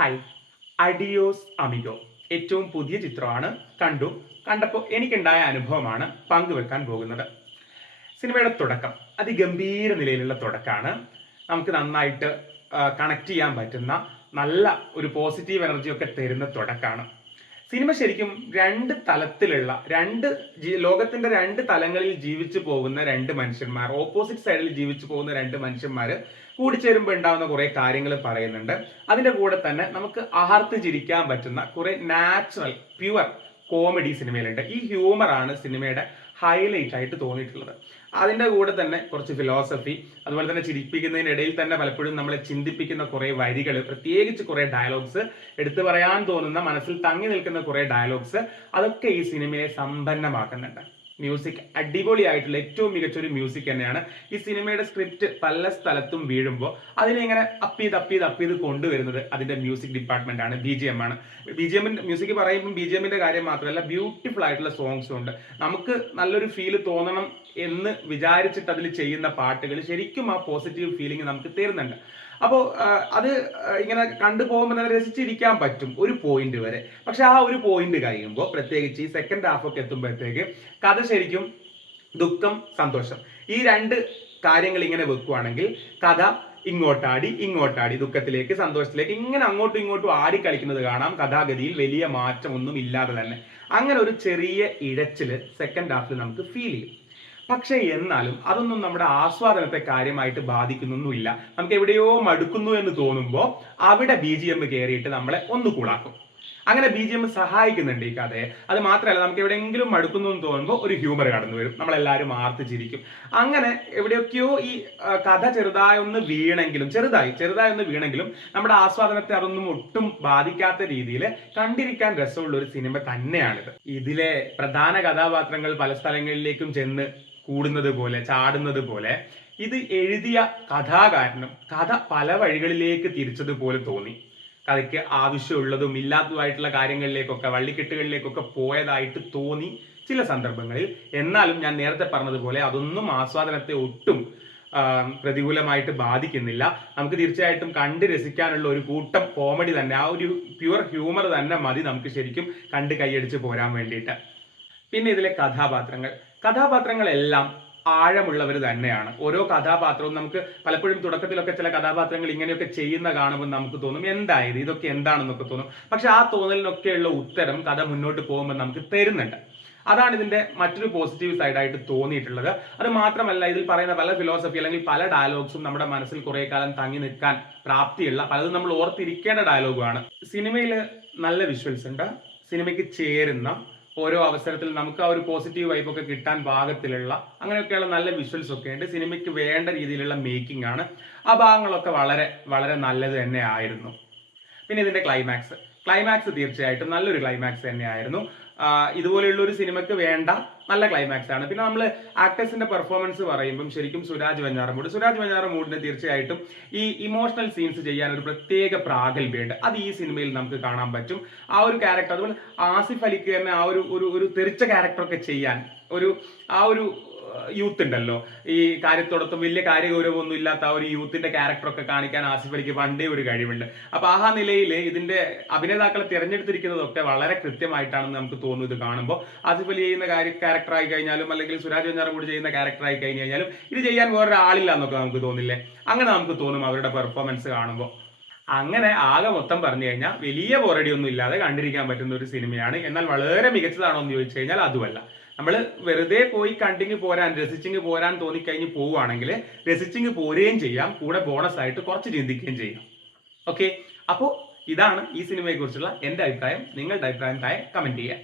Hi, adios amigo ഏറ്റവും പുതിയ ചിത്രമാണ്. കണ്ടപ്പോൾ എനിക്കുണ്ടായ അനുഭവമാണ് പങ്കുവെക്കാൻ പോകുന്നത്. സിനിമയുടെ തുടക്കം അതിഗംഭീര നിലയിലുള്ള തുടക്കമാണ്. നമുക്ക് നന്നായിട്ട് കണക്ട് ചെയ്യാൻ പറ്റുന്ന നല്ല ഒരു പോസിറ്റീവ് എനർജി ഒക്കെ തരുന്ന തുടക്കമാണ്. സിനിമ ശരിക്കും രണ്ട് തലത്തിലുള്ള ലോകത്തിന്റെ രണ്ട് തലങ്ങളിൽ ജീവിച്ചു പോകുന്ന രണ്ട് മനുഷ്യന്മാർ, ഓപ്പോസിറ്റ് സൈഡിൽ ജീവിച്ചു പോകുന്ന രണ്ട് മനുഷ്യന്മാർ കൂടിച്ചേരുമ്പോൾ ഉണ്ടാവുന്ന കുറെ കാര്യങ്ങൾ പറയുന്നുണ്ട്. അതിന്റെ കൂടെ തന്നെ നമുക്ക് ആർത്ത് ചിരിക്കാൻ പറ്റുന്ന കുറെ നാച്ചുറൽ പ്യുവർ കോമഡി സിനിമയിലുണ്ട്. ഈ ഹ്യൂമർ ആണ് സിനിമയുടെ ഹൈലൈറ്റ് ആയിട്ട് തോന്നിയിട്ടുള്ളത്. അതിന്റെ കൂടെ തന്നെ കുറച്ച് ഫിലോസഫി, അതുപോലെ തന്നെ ചിരിപ്പിക്കുന്നതിനിടയിൽ തന്നെ പലപ്പോഴും നമ്മളെ ചിന്തിപ്പിക്കുന്ന കുറെ വരികൾ, പ്രത്യേകിച്ച് കുറെ ഡയലോഗ്സ്, എടുത്തു പറയാൻ തോന്നുന്ന, മനസ്സിൽ തങ്ങി നിൽക്കുന്ന കുറെ ഡയലോഗ്സ്, അതൊക്കെ ഈ സിനിമയെ സമ്പന്നമാക്കുന്നുണ്ട്. മ്യൂസിക് അടിപൊളിയായിട്ടുള്ള ഏറ്റവും മികച്ചൊരു മ്യൂസിക് തന്നെയാണ്. ഈ സിനിമയുടെ സ്ക്രിപ്റ്റ് പല സ്ഥലത്തും വീഴുമ്പോൾ അതിനെ ഇങ്ങനെ അപ്പ് ചെയ്ത് കൊണ്ടുവരുന്നത് അതിന്റെ മ്യൂസിക് ഡിപ്പാർട്ട്മെന്റ് ആണ്, BGM ആണ്. മ്യൂസിക് പറയുമ്പോൾ BGMന്റെ കാര്യം മാത്രമല്ല, ബ്യൂട്ടിഫുൾ ആയിട്ടുള്ള സോങ്സും ഉണ്ട്. നമുക്ക് നല്ലൊരു ഫീല് തോന്നണം എന്ന് വിചാരിച്ചിട്ട് അതിൽ ചെയ്യുന്ന പാട്ടുകൾ ശരിക്കും ആ പോസിറ്റീവ് ഫീലിംഗ് നമുക്ക് തരുന്നുണ്ട്. അപ്പോൾ അത് ഇങ്ങനെ കണ്ടുപോകുമ്പോൾ തന്നെ രസിച്ചിരിക്കാൻ പറ്റും ഒരു പോയിന്റ് വരെ. പക്ഷെ ആ ഒരു പോയിന്റ് കഴിയുമ്പോൾ, പ്രത്യേകിച്ച് ഈ സെക്കൻഡ് ഹാഫ് ഒക്കെ എത്തുമ്പോഴത്തേക്ക് കഥ ശരിക്കും ദുഃഖം, സന്തോഷം, ഈ രണ്ട് കാര്യങ്ങൾ ഇങ്ങനെ വെക്കുവാണെങ്കിൽ കഥ ഇങ്ങോട്ടാടി ദുഃഖത്തിലേക്ക് സന്തോഷത്തിലേക്ക് ഇങ്ങനെ അങ്ങോട്ടും ഇങ്ങോട്ടും ആടിക്കളിക്കുന്നത് കാണാം. കഥാഗതിയിൽ വലിയ മാറ്റം ഒന്നും ഇല്ലാതെ തന്നെ അങ്ങനെ ഒരു ചെറിയ ഇഴച്ചില് സെക്കൻഡ് ഹാഫിൽ നമുക്ക് ഫീൽ ചെയ്യും. പക്ഷെ എന്നാലും അതൊന്നും നമ്മുടെ ആസ്വാദനത്തെ കാര്യമായിട്ട് ബാധിക്കുന്നൊന്നുമില്ല. നമുക്ക് എവിടെയോ മടുക്കുന്നു എന്ന് തോന്നുമ്പോൾ അവിടെ BGM കയറിയിട്ട് നമ്മളെ ഒന്ന് കൂളാക്കും. അങ്ങനെ BGM സഹായിക്കുന്നുണ്ട് ഈ കഥയെ. അത് മാത്രമല്ല, നമുക്ക് എവിടെയെങ്കിലും മടുക്കുന്നു എന്ന് തോന്നുമ്പോൾ ഒരു ഹ്യൂമർ കടന്നു വരും, നമ്മളെല്ലാവരും ആർത്ത് ചിരിക്കും. അങ്ങനെ എവിടെയൊക്കെയോ ഈ കഥ ചെറുതായി ഒന്ന് വീണെങ്കിലും നമ്മുടെ ആസ്വാദനത്തെ അതൊന്നും ഒട്ടും ബാധിക്കാത്ത രീതിയിൽ കണ്ടിരിക്കാൻ രസമുള്ള ഒരു സിനിമ തന്നെയാണിത്. ഇതിലെ പ്രധാന കഥാപാത്രങ്ങൾ പല സ്ഥലങ്ങളിലേക്കും ചെന്ന് ചാടുന്നത് പോലെ ഇത് എഴുതിയ കഥാകാരനും കഥ പല വഴികളിലേക്ക് തിരിച്ചതുപോലെ തോന്നി. കഥയ്ക്ക് ആവശ്യമുള്ളതും ഇല്ലാത്തതുമായിട്ടുള്ള കാര്യങ്ങളിലേക്കൊക്കെ, വള്ളിക്കെട്ടുകളിലേക്കൊക്കെ പോയതായിട്ട് തോന്നി ചില സന്ദർഭങ്ങളിൽ. എന്നാലും ഞാൻ നേരത്തെ പറഞ്ഞതുപോലെ അതൊന്നും ആസ്വാദനത്തെ ഒട്ടും പ്രതികൂലമായിട്ട് ബാധിക്കുന്നില്ല. നമുക്ക് തീർച്ചയായിട്ടും കണ്ട് രസിക്കാനുള്ള ഒരു കൂട്ടം കോമഡി തന്നെ, ആ ഒരു പ്യുവർ ഹ്യൂമർ തന്നെ മതി നമുക്ക് ശരിക്കും കണ്ട് കൈയടിച്ച് പോരാൻ വേണ്ടിയിട്ട്. പിന്നെ ഇതിലെ കഥാപാത്രങ്ങളെല്ലാം ആഴമുള്ളവർ തന്നെയാണ്. ഓരോ കഥാപാത്രവും നമുക്ക് പലപ്പോഴും തുടക്കത്തിലൊക്കെ ചില കഥാപാത്രങ്ങൾ ഇങ്ങനെയൊക്കെ ചെയ്യുന്ന കാണുമ്പോൾ നമുക്ക് തോന്നും എന്തായത്, ഇതൊക്കെ എന്താണെന്നൊക്കെ തോന്നും. പക്ഷെ ആ തോന്നലിനൊക്കെയുള്ള ഉത്തരം കഥ മുന്നോട്ട് പോകുമ്പോൾ നമുക്ക് തരുന്നുണ്ട്. അതാണ് ഇതിന്റെ മറ്റൊരു പോസിറ്റീവ് സൈഡായിട്ട് തോന്നിയിട്ടുള്ളത്. അത് മാത്രമല്ല, ഇതിൽ പറയുന്ന പല ഫിലോസഫി അല്ലെങ്കിൽ പല ഡയലോഗ്സും നമ്മുടെ മനസ്സിൽ കുറെ കാലം തങ്ങി നിൽക്കാൻ പ്രാപ്തിയുള്ള, പലതും നമ്മൾ ഓർത്തിരിക്കേണ്ട ഡയലോഗുമാണ്. സിനിമയിൽ നല്ല വിഷ്വൽസ് ഉണ്ട്. സിനിമയ്ക്ക് ചേരുന്ന ഓരോ അവസരത്തിൽ നമുക്ക് ആ ഒരു പോസിറ്റീവ് വൈബൊക്കെ കിട്ടാൻ പാകത്തിലുള്ള അങ്ങനെയൊക്കെയുള്ള നല്ല വിഷ്വൽസ് ഒക്കെ ഉണ്ട്. സിനിമയ്ക്ക് വേണ്ട രീതിയിലുള്ള മേക്കിംഗ് ആണ്. ആ ഭാഗങ്ങളൊക്കെ വളരെ വളരെ നല്ലത് തന്നെ ആയിരുന്നു. പിന്നെ ഇതിന്റെ ക്ലൈമാക്സ് തീർച്ചയായിട്ടും നല്ലൊരു ക്ലൈമാക്സ് തന്നെയായിരുന്നു. ഇതുപോലെയുള്ള ഒരു സിനിമയ്ക്ക് വേണ്ട നല്ല ക്ലൈമാക്സ് ആണ്. പിന്നെ നമ്മൾ ആക്ടേഴ്സിന്റെ പെർഫോമൻസ് പറയുമ്പം ശരിക്കും സുരാജ് വെഞ്ഞാറമൂടിന് തീർച്ചയായിട്ടും ഈ ഇമോഷണൽ സീൻസ് ചെയ്യാൻ ഒരു പ്രത്യേക പ്രാഗൽഭ്യമുണ്ട്. അത് ഈ സിനിമയിൽ നമുക്ക് കാണാൻ പറ്റും. ആ ഒരു ക്യാരക്ടർ, അതുപോലെ ആസിഫ് അലിക്ക് തന്നെ ആ ഒരു തെറിച്ച ക്യാരക്ടറൊക്കെ ചെയ്യാൻ ആ ഒരു യൂത്ത് ഉണ്ടല്ലോ, ഈ കാര്യത്തോടൊപ്പം വലിയ കാര്യഗൗരവമൊന്നും ഇല്ലാത്ത ആ ഒരു യൂത്തിന്റെ ക്യാരക്ടറൊക്കെ കാണിക്കാൻ ആസിഫ് അലിക്ക് പണ്ടേ ഒരു കഴിവുണ്ട്. അപ്പൊ ആ നിലയിൽ ഇതിന്റെ അഭിനേതാക്കളെ തിരഞ്ഞെടുത്തിരിക്കുന്നതൊക്കെ വളരെ കൃത്യമായിട്ടാണെന്ന് നമുക്ക് തോന്നുന്നു ഇത് കാണുമ്പോൾ. ആസിഫ് അലി ചെയ്യുന്ന ക്യാരക്ടർ ആയി കഴിഞ്ഞാലും അല്ലെങ്കിൽ സുരാജ് വെഞ്ഞാറമൂട് ചെയ്യുന്ന ക്യാരക്ടർ ആയി കഴിഞ്ഞാലും ഇത് ചെയ്യാൻ വേറൊരാളില്ല എന്നൊക്കെ നമുക്ക് തോന്നില്ലേ? അങ്ങനെ നമുക്ക് തോന്നും അവരുടെ പെർഫോമൻസ് കാണുമ്പോൾ. അങ്ങനെ ആകെ മൊത്തം പറഞ്ഞു കഴിഞ്ഞാൽ വലിയ ബോറടി ഒന്നും ഇല്ലാതെ കണ്ടിരിക്കാൻ പറ്റുന്ന ഒരു സിനിമയാണ്. എന്നാൽ വളരെ മികച്ചതാണോ എന്ന് ചോദിച്ചു കഴിഞ്ഞാൽ അതുമല്ല. നമ്മൾ വെറുതെ പോയി രസിച്ചിങ് പോരാൻ തോന്നിക്കഴിഞ്ഞ് പോവുകയാണെങ്കിൽ രസിച്ചിങ് പോരുകയും ചെയ്യാം, കൂടെ ബോണസ് ആയിട്ട് കുറച്ച് ചിന്തിക്കുകയും ചെയ്യാം. ഓക്കെ, അപ്പോൾ ഇതാണ് ഈ സിനിമയെ കുറിച്ചുള്ള എൻ്റെ അഭിപ്രായം. നിങ്ങളുടെ അഭിപ്രായം താഴെ കമന്റ് ചെയ്യാം.